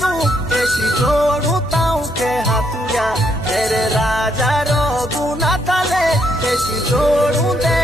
तू केसी जोड़ू ताऊ के हाथुया तेरे राजा रो गुना थाले केसी जोड़ू दे